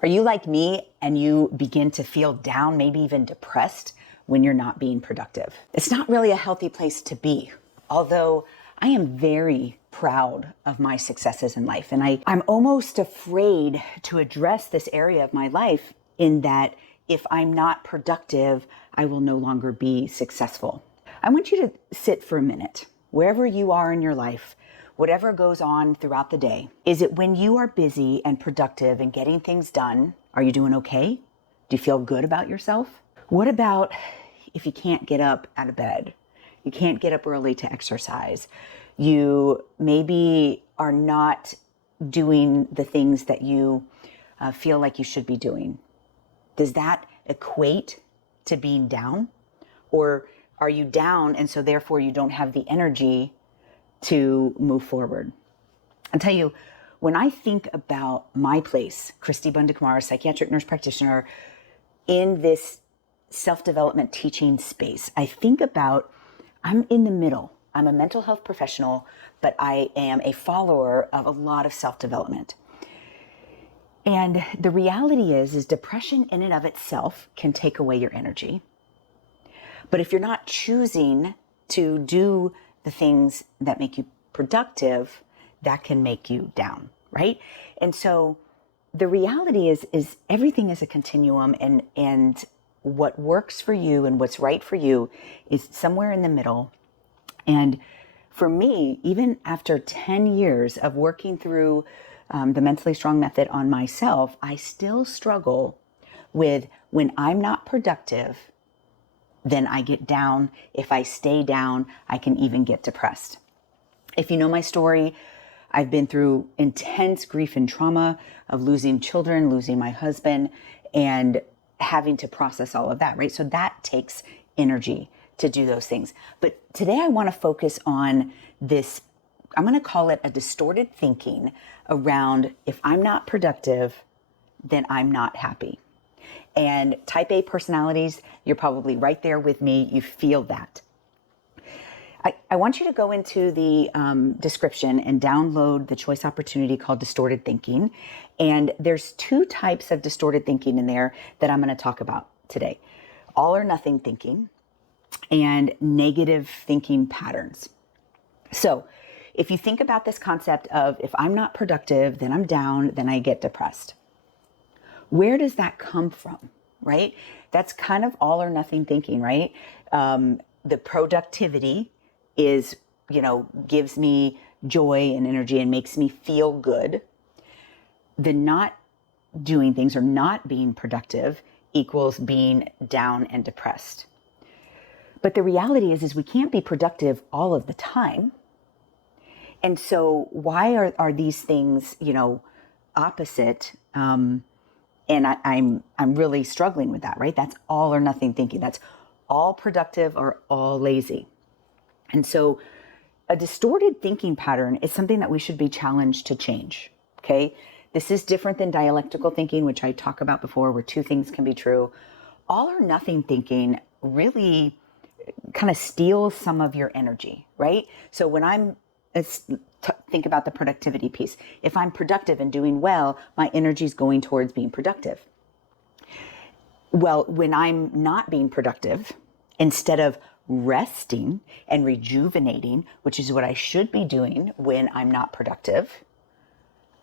Are you like me and you begin to feel down, maybe even depressed when you're not being productive? It's not really a healthy place to be, although I am very proud of my successes in life. And I'm almost afraid to address this area of my life in that if I'm not productive, I will no longer be successful. I want you to sit for a minute, wherever you are in your life, whatever goes on throughout the day. Is it when you are busy and productive and getting things done? Are you doing okay? Do you feel good about yourself? What about if you can't get up out of bed? You can't get up early to exercise. You maybe are not doing the things that you feel like you should be doing. Does that equate to being down? Or are you down and so therefore you don't have the energy to move forward? I'll tell you, when I think about my place, Christy Bundakumar, psychiatric nurse practitioner, in this self-development teaching space, I think about, I'm in the middle. I'm a mental health professional, but I am a follower of a lot of self-development. And the reality is depression in and of itself can take away your energy. But if you're not choosing to do the things that make you productive, that can make you down, right? And so the reality is everything is a continuum, and what works for you and what's right for you is somewhere in the middle. And for me, even after 10 years of working through the Mentally Strong Method on myself, I still struggle with when I'm not productive, then I get down. If I stay down, I can even get depressed. If you know my story, I've been through intense grief and trauma of losing children, losing my husband, and having to process all of that, right? So that takes energy to do those things. But today I want to focus on this, I'm going to call it a distorted thinking around if I'm not productive, then I'm not happy. And type A personalities, you're probably right there with me. You feel that. I want you to go into the description and download the choice opportunity called Distorted Thinking. And there's two types of distorted thinking in there that I'm going to talk about today. All or nothing thinking and negative thinking patterns. So if you think about this concept of if I'm not productive, then I'm down, then I get depressed. Where does that come from, right? That's kind of all or nothing thinking, right? The productivity is, gives me joy and energy and makes me feel good. The not doing things or not being productive equals being down and depressed. But the reality is we can't be productive all of the time. And so why are these things, opposite? And I'm really struggling with that, right? That's all or nothing thinking. That's all productive or all lazy. And so a distorted thinking pattern is something that we should be challenged to change, okay? This is different than dialectical thinking, which I talked about before, where two things can be true. All or nothing thinking really kind of steals some of your energy, right? So when think about the productivity piece. If I'm productive and doing well, my energy is going towards being productive. Well, when I'm not being productive, instead of resting and rejuvenating, which is what I should be doing when I'm not productive,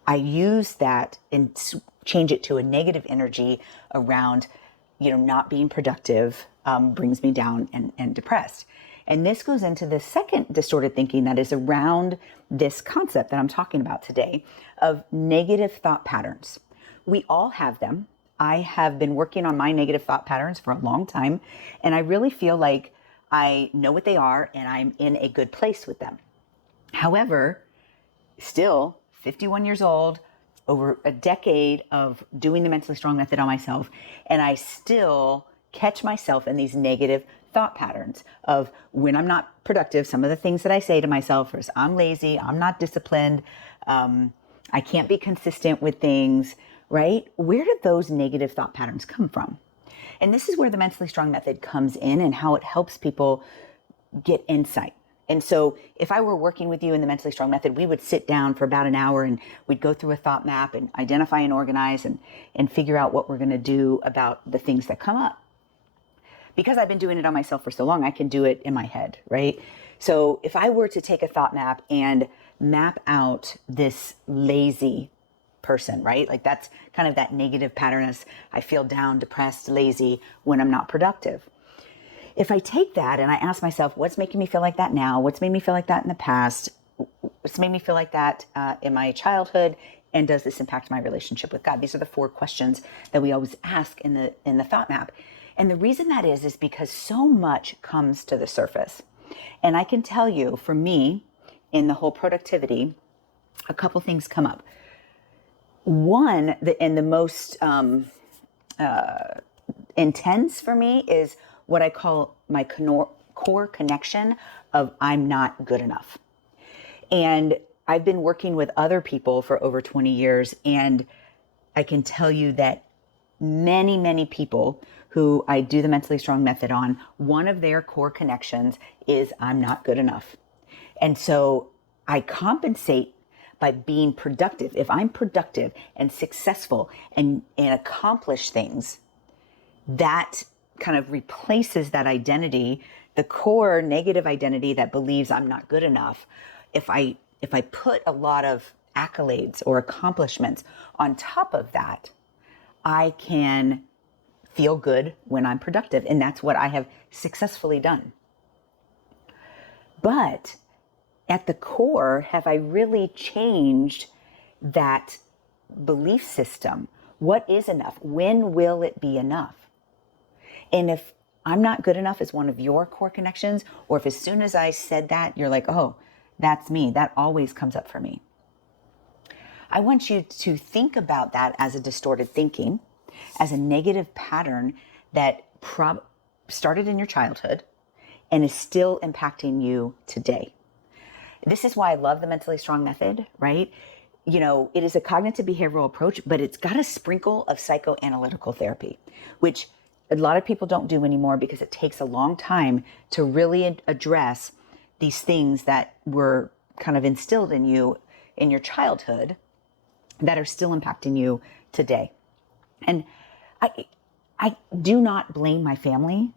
I use that and change it to a negative energy around, not being productive, brings me down and depressed. And this goes into the second distorted thinking that is around this concept that I'm talking about today of negative thought patterns. We all have them. I have been working on my negative thought patterns for a long time, and I really feel like I know what they are and I'm in a good place with them. However, still 51 years old, over a decade of doing the Mentally Strong Method on myself, and I still catch myself in these negative thought patterns of when I'm not productive, some of the things that I say to myself is I'm lazy, I'm not disciplined, I can't be consistent with things, right? Where did those negative thought patterns come from? And this is where the Mentally Strong Method comes in and how it helps people get insight. And so if I were working with you in the Mentally Strong Method, we would sit down for about an hour and we'd go through a thought map and identify and organize and figure out what we're going to do about the things that come up. Because I've been doing it on myself for so long, I can do it in my head, right? So if I were to take a thought map and map out this lazy person, right? Like that's kind of that negative pattern as I feel down, depressed, lazy when I'm not productive. If I take that and I ask myself, what's making me feel like that now? What's made me feel like that in the past? What's made me feel like that in my childhood? And does this impact my relationship with God? These are the 4 questions that we always ask in the thought map. And the reason that is because so much comes to the surface. And I can tell you, for me, in the whole productivity, a couple things come up. One, and the most intense for me is what I call my core connection of I'm not good enough. And I've been working with other people for over 20 years, and I can tell you that many, many people who I do the Mentally Strong Method on, one of their core connections is I'm not good enough. And so I compensate by being productive. If I'm productive and successful and accomplish things, that kind of replaces that identity, the core negative identity that believes I'm not good enough. If I put a lot of accolades or accomplishments on top of that, I can feel good when I'm productive. And that's what I have successfully done. But at the core, have I really changed that belief system? What is enough? When will it be enough? And if I'm not good enough as one of your core connections, or if as soon as I said that, you're like, oh, that's me, that always comes up for me. I want you to think about that as a distorted thinking, as a negative pattern that started in your childhood and is still impacting you today. This is why I love the Mentally Strong Method, right? You know, it is a cognitive behavioral approach, but it's got a sprinkle of psychoanalytical therapy, which a lot of people don't do anymore because it takes a long time to really address these things that were kind of instilled in you in your childhood that are still impacting you today. And I do not blame my family.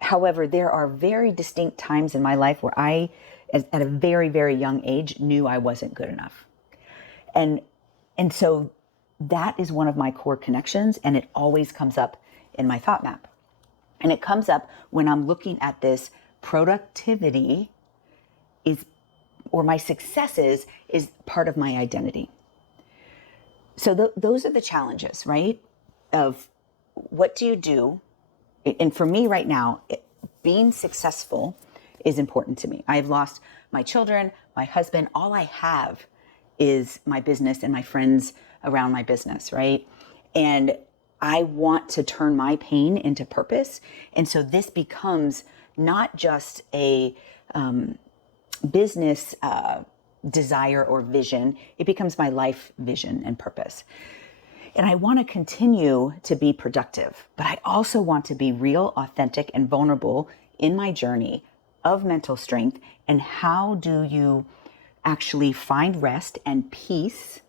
However, there are very distinct times in my life where I, at a very, very young age, knew I wasn't good enough. And so that is one of my core connections, and it always comes up in my thought map. And it comes up when I'm looking at this productivity or my successes is part of my identity. So those are the challenges, right? Of what do you do? And for me right now, being successful is important to me. I've lost my children, my husband. All I have is my business and my friends around my business, right? And I want to turn my pain into purpose. And so this becomes not just a business desire or vision, it becomes my life vision and purpose. And I want to continue to be productive, but I also want to be real, authentic, and vulnerable in my journey of mental strength. And how do you actually find rest and peace?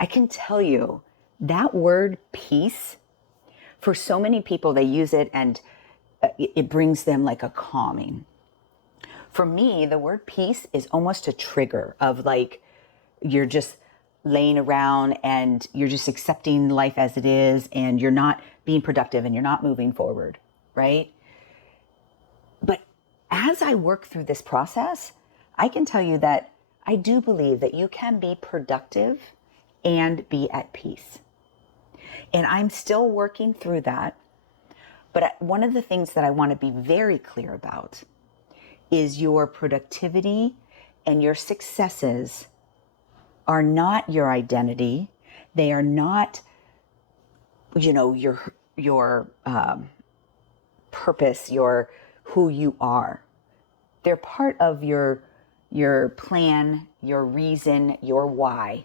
I can tell you that word peace, for so many people, they use it and it brings them like a calming. For me, the word peace is almost a trigger of like, you're just laying around and you're just accepting life as it is and you're not being productive and you're not moving forward, right? But as I work through this process, I can tell you that I do believe that you can be productive and be at peace. And I'm still working through that. But one of the things that I want to be very clear about is your productivity and your successes are not your identity. They are not, your purpose, your who you are. They're part of your plan, your reason, your why.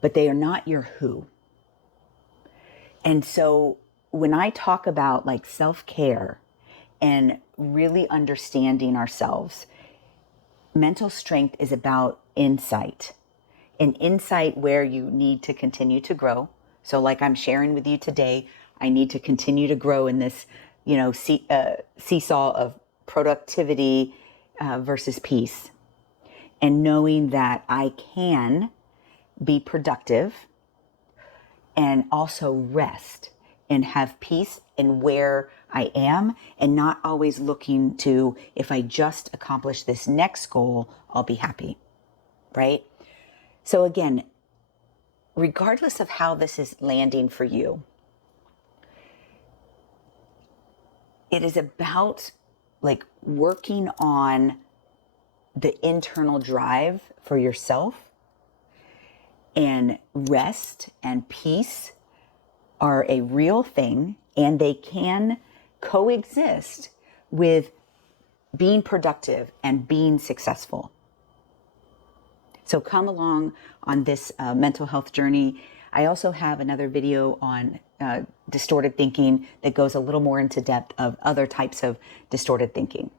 But they are not your who. And so when I talk about like self-care and really understanding ourselves. Mental strength is about insight, an insight where you need to continue to grow. So like I'm sharing with you today, I need to continue to grow in this, seesaw of productivity versus peace. And knowing that I can be productive and also rest and have peace in where I am, and not always looking to, if I just accomplish this next goal, I'll be happy, right? So again, regardless of how this is landing for you, it is about like working on the internal drive for yourself, and rest and peace are a real thing, and they can coexist with being productive and being successful. So come along on this mental health journey. I also have another video on distorted thinking that goes a little more into depth of other types of distorted thinking.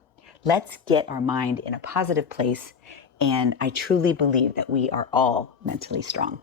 Let's get our mind in a positive place, and I truly believe that we are all mentally strong.